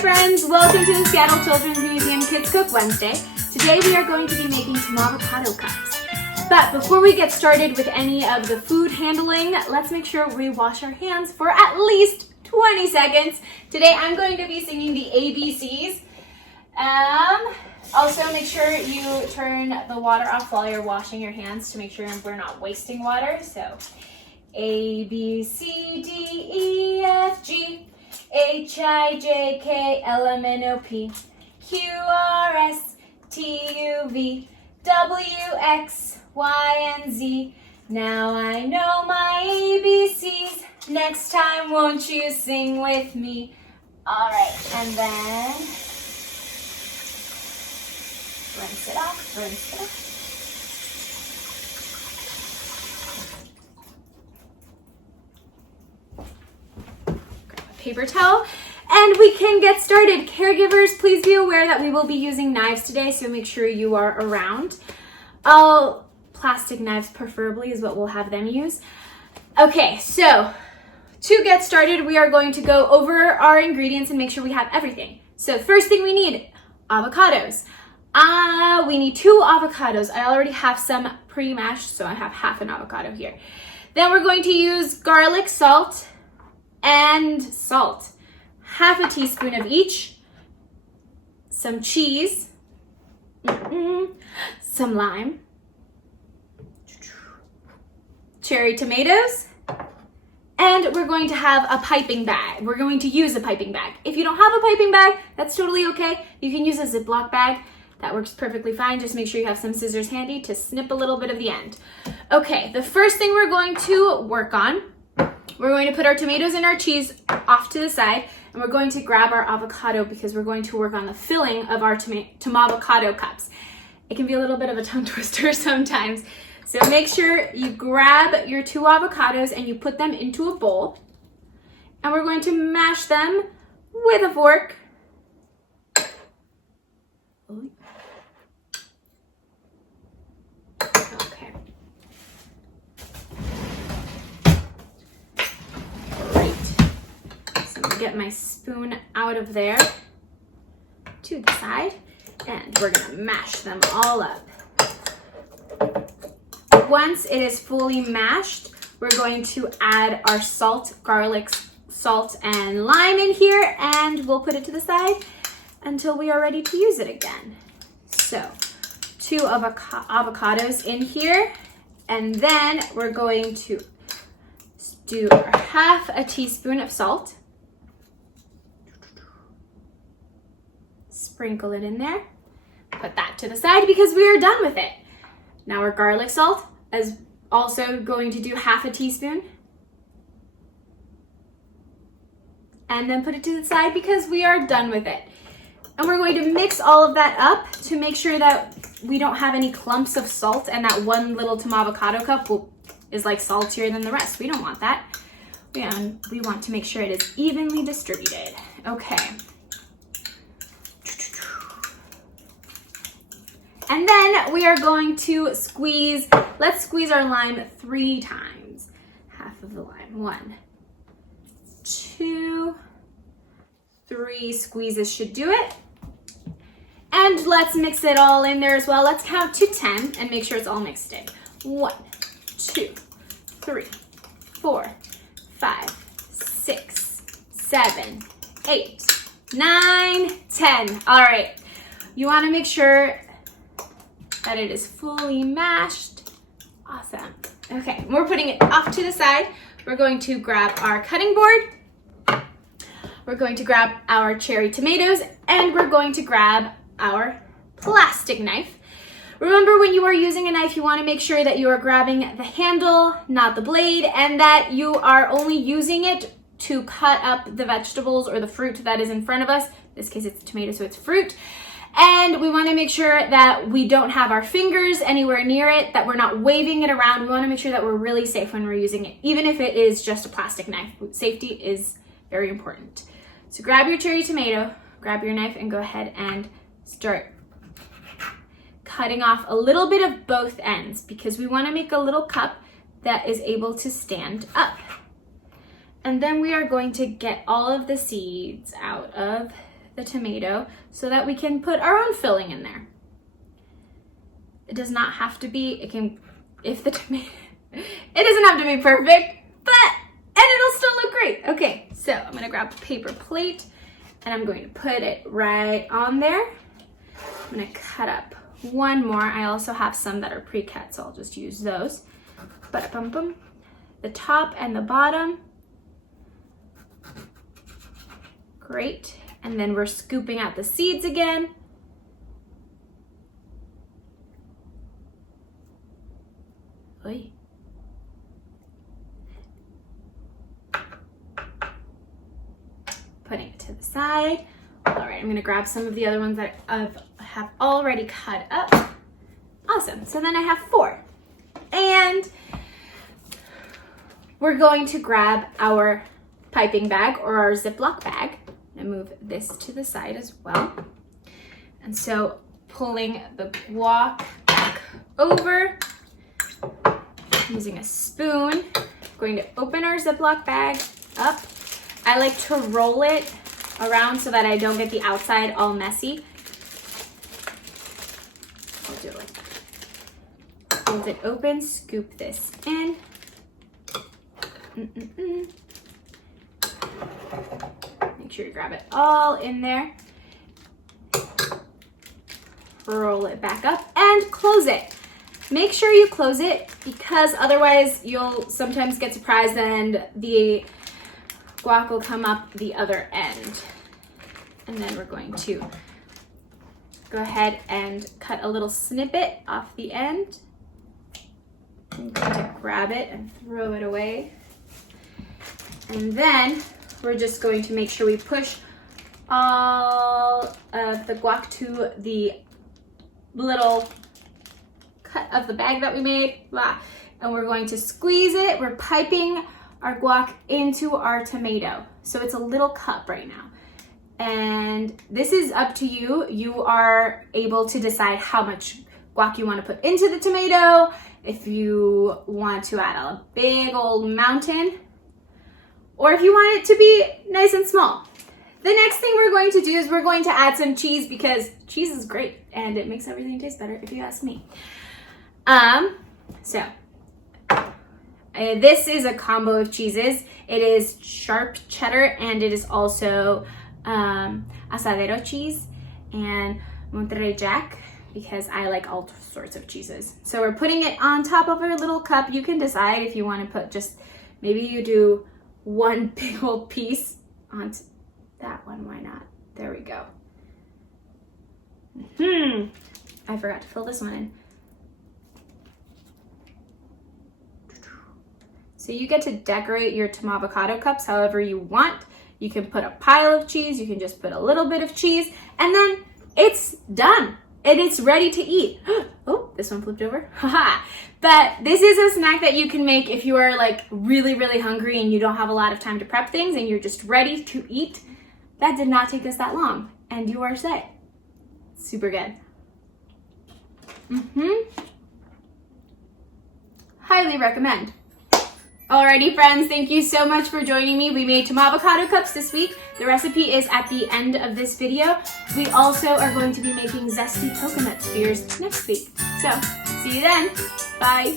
friends, welcome to the Seattle Children's Museum Kids Cook Wednesday. Today we are going to be making Tomavocado cups. But before we get started with any of the food handling, let's make sure we wash our hands for at least 20 seconds. Today I'm going to be singing the ABCs. Also make sure you turn the water off while you're washing your hands to make sure we're not wasting water. So A, B, C, D, E, F, G, H, I, J, K, L, M, N, O, P, Q, R, S, T, U, V, W, X, Y, and Z. Now I know my ABCs. Next time, won't you sing with me? All right, and then rinse it off, rinse it off. Paper towel, and we can get started. Caregivers, please be aware that we will be using knives today, so make sure you are around. Plastic knives preferably is what we'll have them use. Okay, so to get started, we are going to go over our ingredients and make sure we have everything. So first thing we need, avocados. We need 2 avocados. I already have some pre-mashed, so I have half an avocado here. Then we're going to use garlic, salt, and salt. Half a teaspoon of each. Some cheese. Some lime. Cherry tomatoes. And we're going to have a piping bag. We're going to use a piping bag. If you don't have a piping bag, that's totally okay. You can use a Ziploc bag. That works perfectly fine. Just make sure you have some scissors handy to snip a little bit of the end. Okay, the first thing we're going to work on, we're going to put our tomatoes and our cheese off to the side, and we're going to grab our avocado because we're going to work on the filling of our Tomavocado cups. It can be a little bit of a tongue twister sometimes. So make sure you grab your 2 avocados and you put them into a bowl. And we're going to mash them with a fork. Okay. Great. So I'm gonna get my spoon out of there to the side, and we're gonna mash them all up. Once it is fully mashed, we're going to add our salt, garlic, salt, and lime in here, and we'll put it to the side until we are ready to use it again. So 2 avocados in here, and then we're going to do half a teaspoon of salt. Sprinkle it in there. Put that to the side because we are done with it. Now our garlic salt is also going to do half a teaspoon. And then put it to the side because we are done with it. And we're going to mix all of that up to make sure that we don't have any clumps of salt and that one little Tomavocado cup is like saltier than the rest. We don't want that. We want to make sure it is evenly distributed. Okay. And then we are going to squeeze, let's squeeze our lime 3 times. Half of the lime. 1, 2, 3 squeezes should do it. And let's mix it all in there as well. Let's count to 10 and make sure it's all mixed in. 1, 2, 3, 4, 5, 6, 7, 8, 9, 10. All right. You want to make sure that it is fully mashed. Awesome. Okay, we're putting it off to the side. We're going to grab our cutting board. We're going to grab our cherry tomatoes, and we're going to grab our plastic knife. Remember, when you are using a knife, you want to make sure that you are grabbing the handle, not the blade, and that you are only using it to cut up the vegetables or the fruit that is in front of us. In this case, it's tomato, so it's fruit. And we want to make sure that we don't have our fingers anywhere near it, that we're not waving it around. We want to make sure that we're really safe when we're using it, even if it is just a plastic knife. Safety is very important. So grab your cherry tomato, grab your knife, and go ahead and start cutting off a little bit of both ends because we want to make a little cup that is able to stand up. And then we are going to get all of the seeds out of the tomato so that we can put our own filling in there. It does not have to be, it can, if the tomato, it doesn't have to be perfect, and it'll still look great. Okay, so I'm gonna grab a paper plate and I'm going to put it right on there. I'm gonna cut up one more. I also have some that are pre-cut, so I'll just use those. Ba-da-bum-bum. The top and the bottom. Great. And then we're scooping out the seeds again. Oy. Putting it to the side. All right, I'm gonna grab some of the other ones that I have already cut up. Awesome, so then I have 4. And we're going to grab our piping bag or our Ziploc bag and move this to the side as well. And so pulling the guac back over, using a spoon, going to open our Ziploc bag up. I like to roll it around so that I don't get the outside all messy. I'll do it like that. Hold it open, scoop this in. Make sure you grab it all in there. Roll it back up and close it. Make sure you close it because otherwise you'll sometimes get surprised and the guac will come up the other end. And then we're going to go ahead and cut a little snippet off the end. I'm going to grab it and throw it away. And then we're just going to make sure we push all of the guac to the little cut of the bag that we made. And we're going to squeeze it. We're piping our guac into our tomato. So it's a little cup right now. And this is up to you. You are able to decide how much guac you want to put into the tomato. If you want to add a big old mountain, or if you want it to be nice and small. The next thing we're going to do is we're going to add some cheese because cheese is great and it makes everything taste better if you ask me. This is a combo of cheeses. It is sharp cheddar and it is also asadero cheese and Monterey Jack because I like all sorts of cheeses. So we're putting it on top of our little cup. You can decide if you want to put just, maybe you do one big old piece onto that one. Why not? There we go. I forgot to fill this one in. So you get to decorate your Tomavocado cups however you want. You can put a pile of cheese, you can just put a little bit of cheese, and then it's done. And it's ready to eat. Oh, this one flipped over. Haha. But this is a snack that you can make if you are like really, really hungry and you don't have a lot of time to prep things and you're just ready to eat. That did not take us that long. And you are set. Super good. Highly recommend. Alrighty friends, thank you so much for joining me. We made Tomavocado cups this week. The recipe is at the end of this video. We also are going to be making zesty coconut spears next week. So, see you then. Bye.